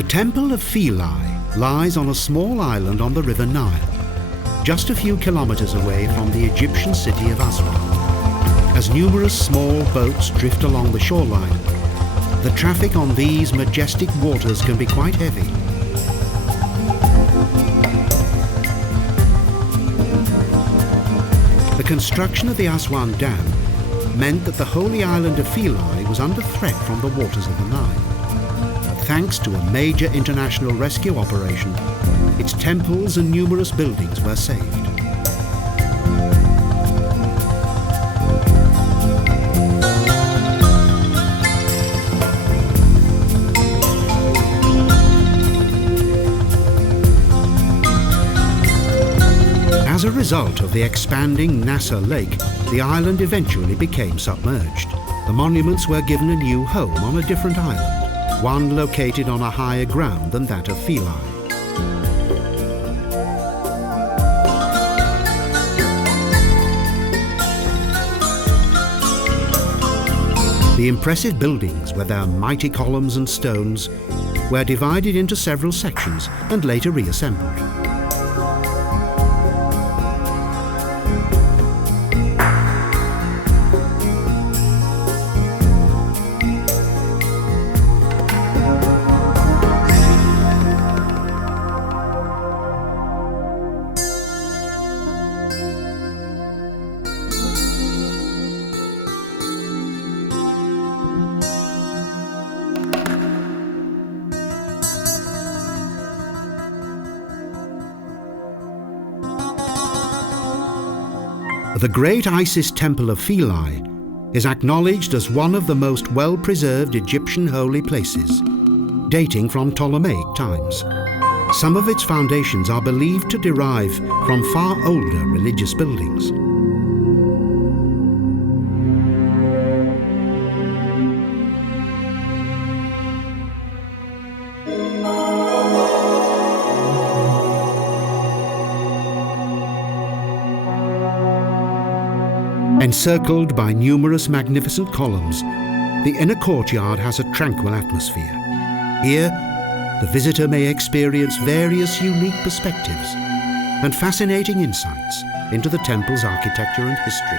The Temple of Philae lies on a small island on the river Nile, just a few kilometres away from the Egyptian city of Aswan. As numerous small boats drift along the shoreline, the traffic on these majestic waters can be quite heavy. The construction of the Aswan Dam meant that the holy island of Philae was under threat from the waters of the Nile. But thanks to a major international rescue operation, its temples and numerous buildings were saved. As a result of the expanding Nasser Lake, the island eventually became submerged. The monuments were given a new home on a different island, one located on a higher ground than that of Philae. The impressive buildings, with their mighty columns and stones, were divided into several sections and later reassembled. The great Isis Temple of Philae is acknowledged as one of the most well-preserved Egyptian holy places, dating from Ptolemaic times. Some of its foundations are believed to derive from far older religious buildings. Encircled by numerous magnificent columns, the inner courtyard has a tranquil atmosphere. Here, the visitor may experience various unique perspectives and fascinating insights into the temple's architecture and history.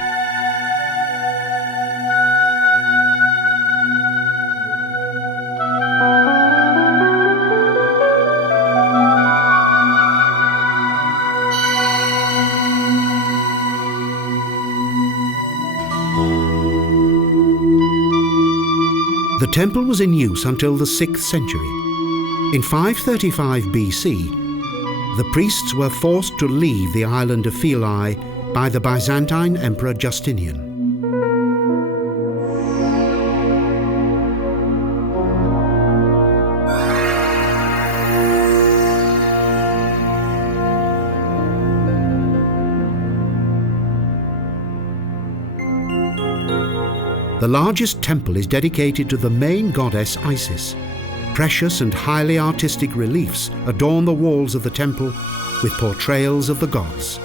The temple was in use until the 6th century. In 535 BC, the priests were forced to leave the island of Philae by the Byzantine Emperor Justinian. The largest temple is dedicated to the main goddess Isis. Precious and highly artistic reliefs adorn the walls of the temple with portrayals of the gods.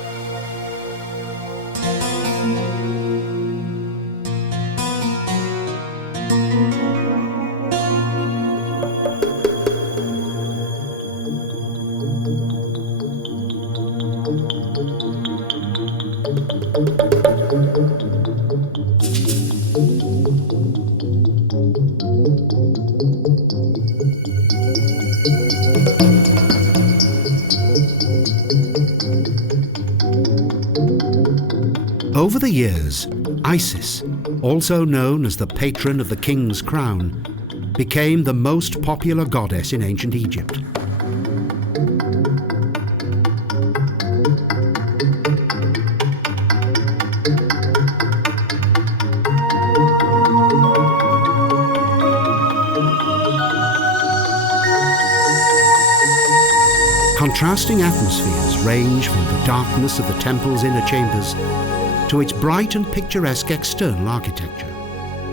Over the years, Isis, also known as the patron of the king's crown, became the most popular goddess in ancient Egypt. Contrasting atmospheres range from the darkness of the temple's inner chambers to its bright and picturesque external architecture.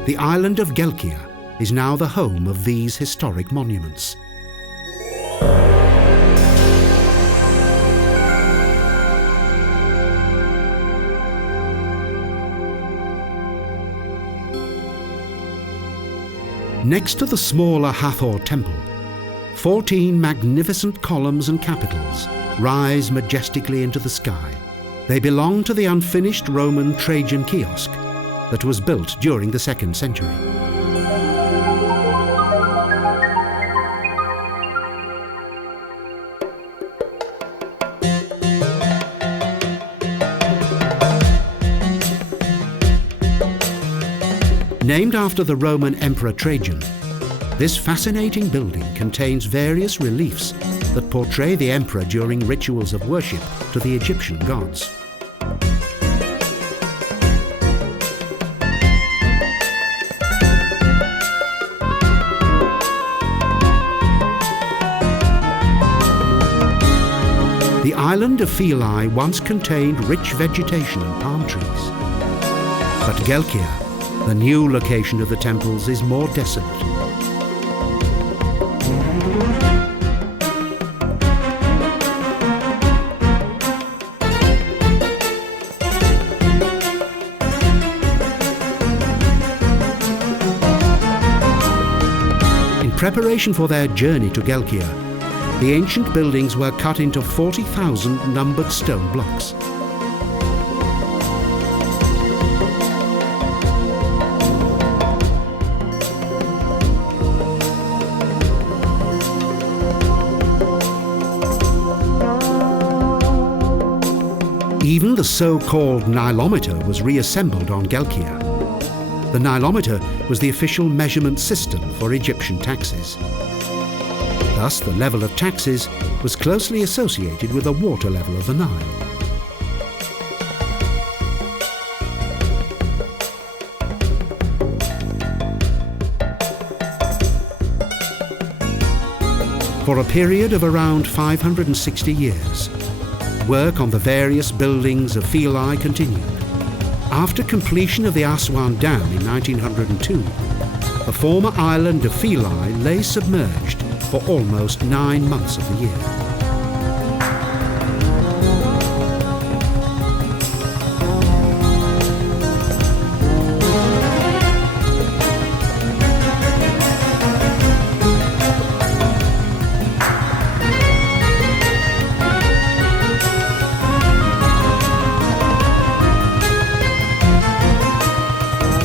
The island of Gelkia is now the home of these historic monuments. Next to the smaller Hathor Temple, 14 magnificent columns and capitals rise majestically into the sky. They belong to the unfinished Roman Trajan Kiosk that was built during the 2nd century. Named after the Roman Emperor Trajan, this fascinating building contains various reliefs that portray the emperor during rituals of worship to the Egyptian gods. The island of Philae once contained rich vegetation and palm trees. But Gelkia, the new location of the temples, is more desolate. In preparation for their journey to Gelkia, the ancient buildings were cut into 40,000 numbered stone blocks. Even the so-called Nilometer was reassembled on Gelkia. The Nilometer was the official measurement system for Egyptian taxes. Thus, the level of taxes was closely associated with the water level of the Nile. For a period of around 560 years, work on the various buildings of Philae continued. After completion of the Aswan Dam in 1902, the former island of Philae lay submerged for almost 9 months of the year.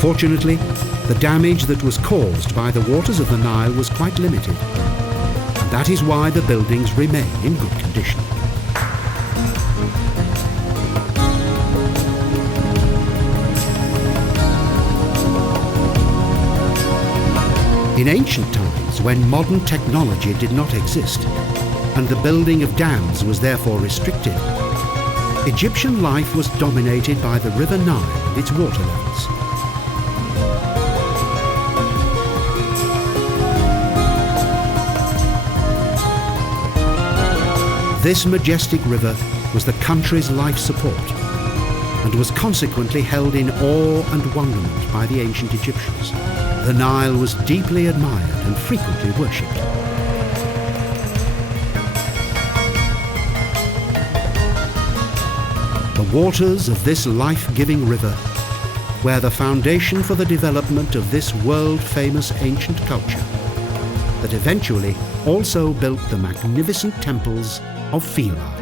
Fortunately, the damage that was caused by the waters of the Nile was quite limited. And that is why the buildings remain in good condition. In ancient times, when modern technology did not exist, and the building of dams was therefore restricted, Egyptian life was dominated by the River Nile and its water levels. This majestic river was the country's life support and was consequently held in awe and wonderment by the ancient Egyptians. The Nile was deeply admired and frequently worshipped. The waters of this life-giving river were the foundation for the development of this world-famous ancient culture that eventually also built the magnificent temples of Philae.